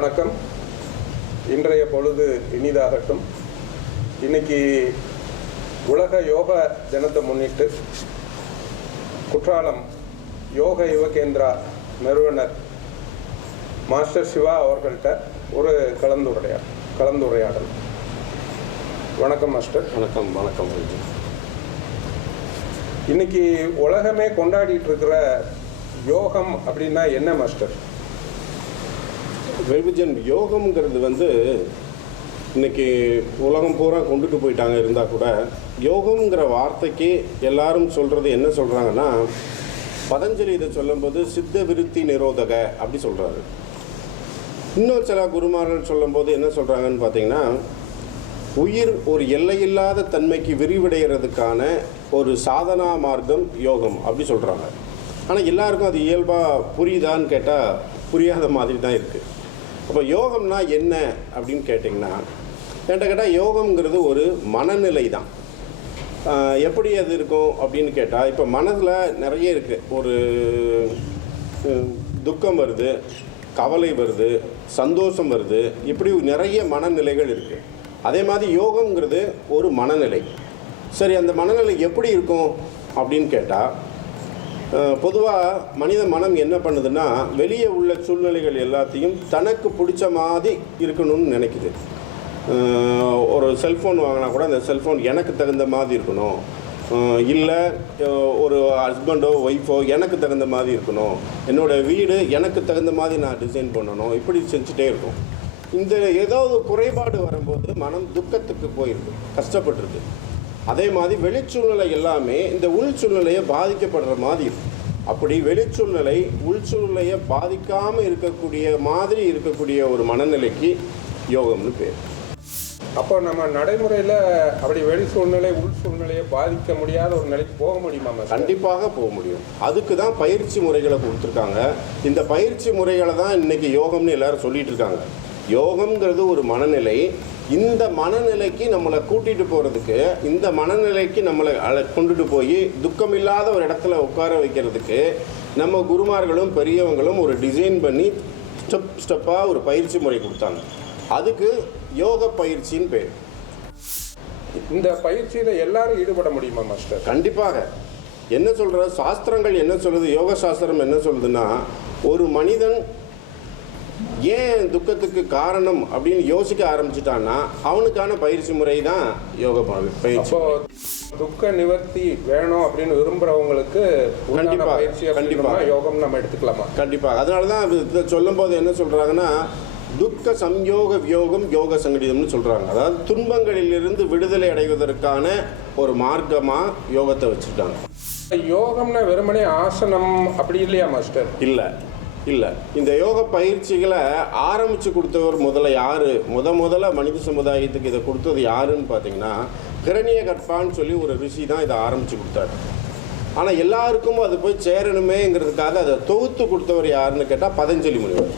வணக்கம். இன்றைய பொழுது இனிதாகட்டும். இன்னைக்கு உலக யோகா தினத்தை முன்னிட்டு குற்றாலம் யோக யுவகேந்திரா நிறுவனர் மாஸ்டர் சிவா அவர்கள்ட்ட ஒரு கலந்துரையா கலந்துரையாடல். வணக்கம் மாஸ்டர். வணக்கம் வணக்கம் இன்னைக்கு உலகமே கொண்டாடிட்டு இருக்கிற யோகம் அப்படின்னா என்ன மாஸ்டர்? வெகுஜன் யோகம்ங்கிறது வந்து இன்னைக்கு உலகம் பூரா கொண்டுட்டு போயிட்டாங்க இருந்தால் கூட யோகம்ங்கிற வார்த்தைக்கு எல்லாரும் சொல்கிறது என்ன சொல்கிறாங்கன்னா பதஞ்சலி இதை சொல்லும்போது சித்த விருத்தி நிரோதக அப்படி சொல்கிறாரு இன்னும் சில குருமார்கள் சொல்லும்போது என்ன சொல்கிறாங்கன்னு பார்த்தீங்கன்னா உயிர் ஒரு எல்லையில்லாத தன்மைக்கு விரிவடைகிறதுக்கான ஒரு சாதனா மார்க்கம் யோகம் அப்படி சொல்கிறாங்க ஆனால் எல்லாருக்கும் அது இயல்பாக புரியுதான்னு கேட்டால் புரியாத மாதிரி தான் இருக்குது அப்போ யோகம்னா என்ன அப்படின்னு கேட்டிங்கன்னா என்கிட்ட கேட்டால் யோகம்ங்கிறது ஒரு மனநிலை தான் எப்படி அது இருக்கும் அப்படின்னு கேட்டால் இப்போ மனதில் நிறைய இருக்குது ஒரு துக்கம் வருது கவலை வருது சந்தோஷம் வருது இப்படி நிறைய மனநிலைகள் இருக்குது அதே மாதிரி யோகங்கிறது ஒரு மனநிலை. சரி அந்த மனநிலை எப்படி இருக்கும் அப்படின்னு கேட்டால் பொதுவாக மனித மனம் என்ன பண்ணுதுன்னா வெளியே உள்ள சூழ்நிலைகள் எல்லாத்தையும் தனக்கு பிடிச்ச மாதிரி இருக்கணும்னு நினைக்குது. ஒரு செல்ஃபோன் வாங்கினா கூட அந்த செல்ஃபோன் எனக்கு தகுந்த மாதிரி இருக்கணும். இல்லை ஒரு ஹஸ்பண்டோ ஒய்ஃபோ எனக்கு தகுந்த மாதிரி இருக்கணும். என்னோடய வீடு எனக்கு தகுந்த மாதிரி நான் டிசைன் பண்ணணும். இப்படி செஞ்சுட்டே இருக்கும் இந்த ஏதாவது குறைபாடு வரும்போது மனம் துக்கத்துக்கு போயிருக்கு கஷ்டப்பட்டுருக்கு அதே மாதிரி வெளிச்சூழ்நிலை எல்லாமே இந்த உள் சூழ்நிலையை பாதிக்கப்படுற மாதிரி அப்படி வெளிச்சூழ்நிலை உள் சூழ்நிலையை பாதிக்காமல் இருக்கக்கூடிய மாதிரி இருக்கக்கூடிய ஒரு மனநிலைக்கு யோகம்னு பேர். அப்போ நம்ம நடைமுறையில் அப்படி வெளி சூழ்நிலை உள் சூழ்நிலையை பாதிக்க முடியாத ஒரு நிலைக்கு போக முடியுமா கண்டிப்பாக போக முடியும். அதுக்கு தான் பயிற்சி முறைகளை கொடுத்துருக்காங்க. இந்த பயிற்சி முறைகளை தான் இன்னைக்கு யோகம்னு எல்லாரும் சொல்லிட்டு இருக்காங்க. யோகம்ங்கிறது ஒரு மனநிலை இந்த மனநிலைக்கு நம்மளை கூட்டிட்டு போகிறதுக்கு இந்த மனநிலைக்கு நம்மளை அழ கொண்டுட்டு போய் துக்கம் இல்லாத ஒரு இடத்துல உட்கார வைக்கிறதுக்கு நம்ம குருமார்களும் பெரியவங்களும் ஒரு டிசைன் பண்ணி ஸ்டெப் ஸ்டெப்பாக ஒரு பயிற்சி முறை கொடுத்தாங்க. அதுக்கு யோக பயிற்சின்னு பேர். இந்த பயிற்சியில் எல்லாரும் ஈடுபட முடியுமா மாஸ்டர்? கண்டிப்பாக. என்ன சொல்ற? சாஸ்திரங்கள் என்ன சொல்லுது? யோக சாஸ்திரம் என்ன சொல்லுதுன்னா ஒரு மனிதன் ஏன் துக்கத்துக்கு காரணம் அப்படின்னு யோசிக்க ஆரம்பிச்சிட்டான்னா அவனுக்கான பயிற்சி முறை தான் யோக பயிற்சி. துக்க நிவர்த்தி வேணும் அப்படின்னு விரும்புறவங்களுக்கு உண்டான கண்டிப்பா, பயிற்சி கண்டிப்பா. கண்டிப்பா யோகம் நம்ம எடுத்துக்கலாமா? கண்டிப்பாக அதனால தான் இது- இதை சொல்லும்போது என்ன சொல்கிறாங்கன்னா துக்க சம்யோக வியோகம் யோக சங்கடிதம்னு சொல்கிறாங்க அதாவது துன்பங்களிலிருந்து விடுதலை அடைவதற்கான ஒரு மார்க்கமாக யோகத்தை வச்சுருக்காங்க யோகம்னா வெறுமனே ஆசனம் அப்படி இல்லையா மாஸ்டர்? இல்லை. இல்லை. இந்த யோக பயிற்சிகளை ஆரம்பித்து கொடுத்தவர் முதல்ல யார்? முத முதல்ல மனித சமுதாயத்துக்கு இதை கொடுத்தது யாருன்னு பார்த்தீங்கன்னா கிரணிய கட்பான்னு சொல்லி ஒரு ரிஷி தான் இதை ஆரம்பித்து கொடுத்தாரு. ஆனால் எல்லாருக்கும் அது போய் சேரணுமேங்கிறதுக்காக அதை தொகுத்து கொடுத்தவர் யாருன்னு கேட்டால் பதஞ்சலி முனிவர்.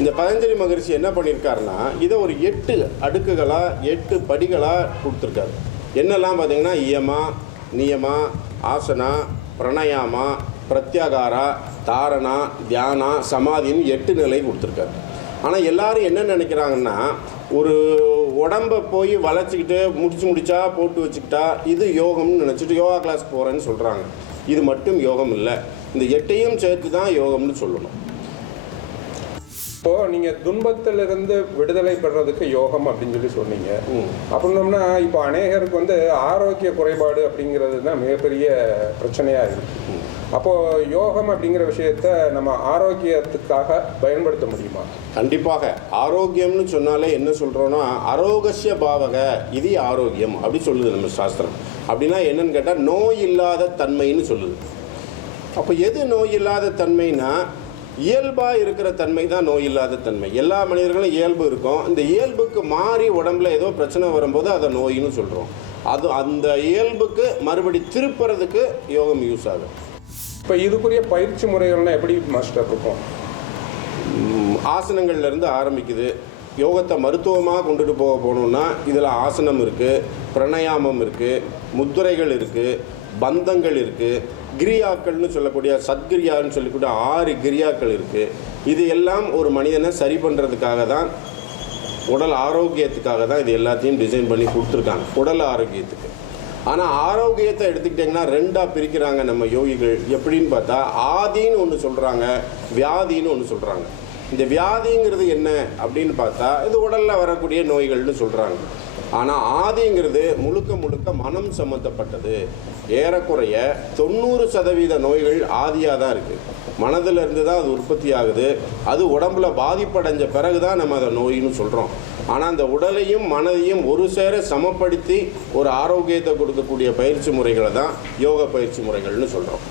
இந்த பதஞ்சலி மகரிஷி என்ன பண்ணியிருக்காருன்னா இதை ஒரு எட்டு அடுக்குகளாக எட்டு படிகளாக கொடுத்துருக்காரு. என்னெல்லாம் பார்த்தீங்கன்னா இயமா நியமா ஆசனா பிரணயாமா பிரத்யாகாரா தாரணா தியானா சமாதின்னு எட்டு நிலை கொடுத்துருக்காரு. ஆனால் எல்லாரும் என்ன நினைக்கிறாங்கன்னா ஒரு உடம்பை போய் வளைச்சிக்கிட்டு முடிச்சு முடிச்சா போட்டு வச்சுக்கிட்டா இது யோகம்னு நினச்சிட்டு யோகா கிளாஸ் போகிறேன்னு சொல்கிறாங்க இது மட்டும் யோகம் இல்லை. இந்த எட்டையும் சேர்த்து தான் யோகம்னு சொல்லணும். இப்போ நீங்க துன்பத்திலிருந்து விடுதலை பெறதுக்கு யோகம் அப்படின்னு சொல்லி சொன்னீங்க. அப்படின்னோம்னா இப்போ அநேகருக்கு வந்து ஆரோக்கிய குறைபாடு அப்படிங்கிறது தான் மிகப்பெரிய பிரச்சனையா இருக்கு. அப்போ யோகம் அப்படிங்கிற விஷயத்த நம்ம ஆரோக்கியத்துக்காக பயன்படுத்த முடியுமா? கண்டிப்பாக. ஆரோக்கியம்னு சொன்னாலே என்ன சொல்கிறோன்னா அரோகசிய பாவக இது ஆரோக்கியம் அப்படி சொல்லுது நம்ம சாஸ்திரம். அப்படின்னா என்னன்னு கேட்டால் நோய் இல்லாத தன்மைன்னு சொல்லுது. அப்போ எது நோய் இல்லாத தன்மைனா இயல்பாக இருக்கிற தன்மை தான் நோய் இல்லாத தன்மை. எல்லா மனிதர்களும் இயல்பு இருக்கும். இந்த இயல்புக்கு மாறி உடம்புல ஏதோ பிரச்சனை வரும்போது அதை நோயின்னு சொல்கிறோம் அது அந்த இயல்புக்கு மறுபடி திருப்புறதுக்கு யோகம் யூஸ் ஆகும் இப்போ இதுக்குரிய பயிற்சி முறைகள்லாம் எப்படி மாஸ்டர் இருக்கும்? ஆசனங்கள்லேருந்து ஆரம்பிக்குது. யோகத்தை மருத்துவமாக கொண்டுட்டு போக போகணுன்னா இதில் ஆசனம் இருக்குது பிரணயாமம் இருக்குது முத்திரைகள் இருக்குது பந்தங்கள் இருக்குது கிரியாக்கள்னு சொல்லக்கூடிய சத்கிரியான்னு சொல்லக்கூடிய ஆறு கிரியாக்கள் இருக்குது இது எல்லாம் ஒரு மனிதனை சரி பண்ணுறதுக்காக தான் உடல் ஆரோக்கியத்துக்காக தான் இது எல்லாத்தையும் டிசைன் பண்ணி கொடுத்துருக்காங்க. உடல் ஆரோக்கியத்துக்கு. ஆனால் ஆரோக்கியத்தை எடுத்துக்கிட்டிங்கன்னா ரெண்டாக பிரிக்கிறாங்க நம்ம யோகிகள். எப்படின்னு பார்த்தா ஆதின்னு ஒன்று சொல்கிறாங்க வியாதின்னு ஒன்று சொல்கிறாங்க இந்த வியாதிங்கிறது என்ன அப்படின்னு பார்த்தா இது உடலில் வரக்கூடிய நோய்கள்னு சொல்கிறாங்க ஆனால் ஆதிங்கிறது முழுக்க முழுக்க மனம் சம்மந்தப்பட்டது ஏறக்குறைய தொண்ணூறு சதவீத நோய்கள் ஆதியாக தான் இருக்குது மனதிலிருந்து தான் அது உற்பத்தி ஆகுது. அது உடம்புல பாதிப்படைஞ்ச பிறகு தான் நம்ம அதை நோயின்னு சொல்கிறோம் ஆனால் அந்த உடலையும் மனதையும் ஒரு சேர சமப்படுத்தி ஒரு ஆரோக்கியத்தை கொடுக்கக்கூடிய பயிற்சி முறைகளை தான் யோக பயிற்சி முறைகள்னு சொல்கிறோம்